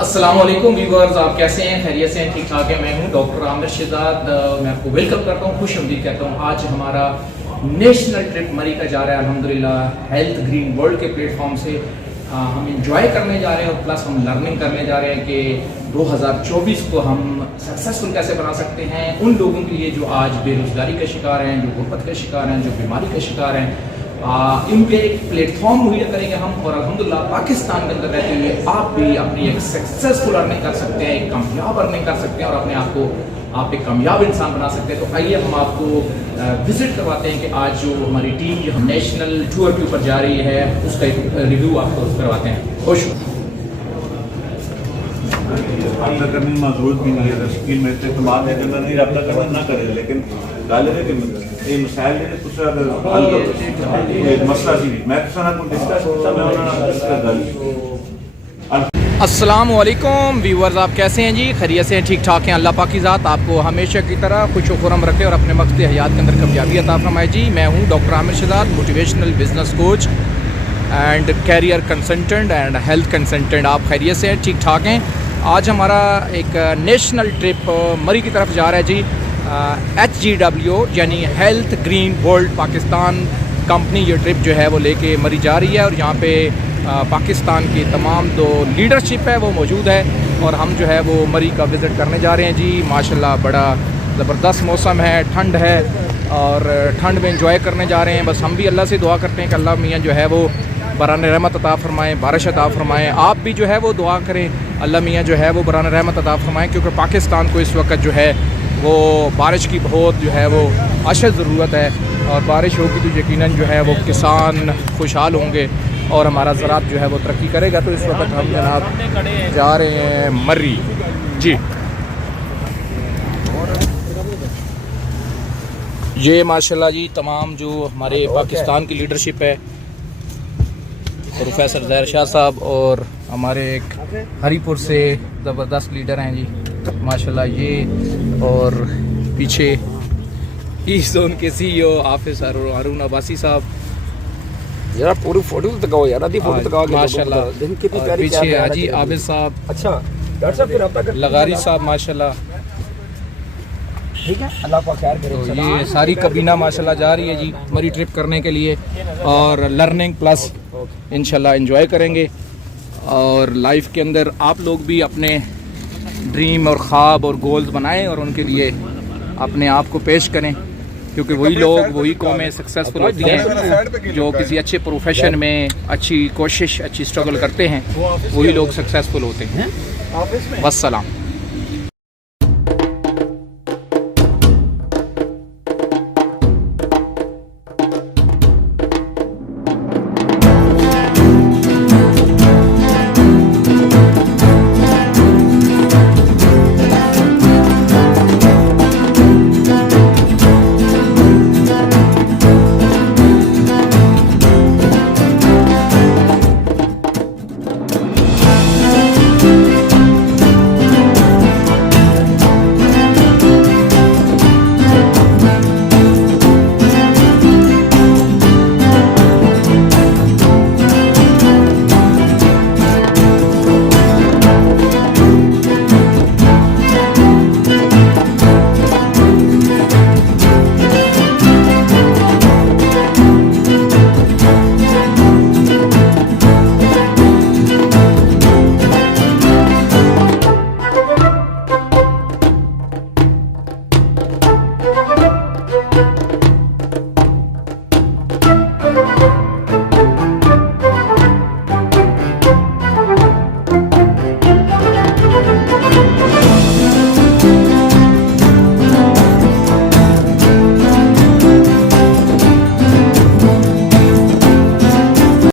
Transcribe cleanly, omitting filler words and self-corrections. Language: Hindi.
अस्सलामुअलैकुम व्यूअर्स, आप कैसे हैं? खैरियत से हैं? ठीक ठाक है। मैं हूं डॉक्टर आमिर शहजाद। मैं आपको वेलकम करता हूं, खुश आमदीद कहता हूं। आज हमारा नेशनल ट्रिप मरी का जा रहा है अल्हम्दुलिल्लाह। हेल्थ ग्रीन वर्ल्ड के प्लेटफॉर्म से हम इंजॉय करने जा रहे हैं और प्लस हम लर्निंग करने जा रहे हैं कि 2024 को हम सक्सेसफुल कैसे बना सकते हैं उन लोगों के लिए जो आज बेरोजगारी का शिकार हैं, जो गुर्बत का शिकार हैं, जो बीमारी का शिकार हैं। इन पे एक प्लेटफॉर्म मुहैया करेंगे हम, और अल्हम्दुलिल्लाह पाकिस्तान के अंदर रहते हुए आप भी अपनी एक सक्सेसफुल अर्निंग कर सकते हैं, एक कामयाब अर्निंग कर सकते हैं और अपने आप को आप एक कामयाब इंसान बना सकते हैं। तो आइए हम आपको विजिट करवाते हैं कि आज जो हमारी टीम जो नेशनल टूर के ऊपर जा रही है उसका एक रिव्यू आपको करवाते हैं। खुश रब्ता करने की जरूरत भी नहीं है, स्कीम में इस्तेमाल नहीं करना, नहीं रब्ता करना ना करे, लेकिन गल है कि ये मसाइल ने तुसा अगर हल करो ये मसला सी मैं तुसा ना कोई डिस्कस करता मैं उन्होंने डिस्कस कर। अस्सलाम वालेकुम व्यूअर्स, आप कैसे हैं जी? खैरियत से हैं? ठीक ठाक हैं? अल्लाह पाक की ज़ात आपको हमेशा की तरह खुश खुरम रखे और अपने मकसद हयात के अंदर कामयाबी अता फरमाए जी। मैं हूं doctor Aamir Shahzad, motivational business coach and career consultant and health consultant. आप खैरियत से हैं? ठीक ठाक हैं? आज हमारा एक नेशनल ट्रिप मरी की तरफ जा रहा है जी। HGW यानी health green world Pakistan company ये ट्रिप जो है वो लेके मरी जा रही है और यहाँ पे पाकिस्तान की तमाम जो लीडरशिप है वो मौजूद है और हम जो है वो मरी का विज़िट करने जा रहे हैं जी। माशाल्लाह बड़ा ज़बरदस्त मौसम है, ठंड है और ठंड में एंजॉय करने जा रहे हैं। बस हम भी अल्लाह से दुआ करते हैं कि अल्लाह मियाँ जो है वो बरान रहमत अता फरमाएँ, बारिश अता फरमाएँ। आप भी जो है वो दुआ करें, अल्लाह मियाँ जो है वो बरान रहमत अता फरमाएँ, क्योंकि पाकिस्तान को इस वक्त जो है वो बारिश की बहुत जो है वो अशद ज़रूरत है और बारिश होगी तो यकीनन जो है वो किसान खुशहाल होंगे और हमारा ज़राअत जो है वो तरक्की करेगा। तो इस वक्त हम जनाब जा रहे हैं मर्री जी। ये माशाल्लाह जी तमाम जो हमारे पाकिस्तान की लीडरशिप है, प्रोफेसर ज़हर शाह साहब और हमारे एक हरीपुर से ज़बरदस्त लीडर हैं जी माशाल्लाह ये, और पीछे ईस्ट जोन के CEO हाफिज हारून अब्बासी साहब। यार पूरी फोटो तो लगाओ यार, आधी फोटो लगाओ माशाल्लाह। दिन कितनी प्यारी पीछे हाजी आबिद साहब, अच्छा डॉक्टर साहब फिर आपका लगारी साहब माशाल्लाह। ठीक है, अल्लाह पाक खैर करे। तो ये सारी कबीना माशाल्लाह जा रही है जी मरी ट्रिप करने के लिए और लर्निंग प्लस इंशाल्लाह एंजॉय करेंगे। और लाइफ के अंदर आप लोग भी अपने ड्रीम और ख्वाब और गोल्स बनाएं और उनके लिए अपने आप को पेश करें, क्योंकि वही लोग वही कौमें सक्सेसफुल होती हैं जो किसी अच्छे प्रोफेशन में अच्छी कोशिश अच्छी स्ट्रगल करते हैं, वही लोग सक्सेसफुल होते हैं। वस्सलाम।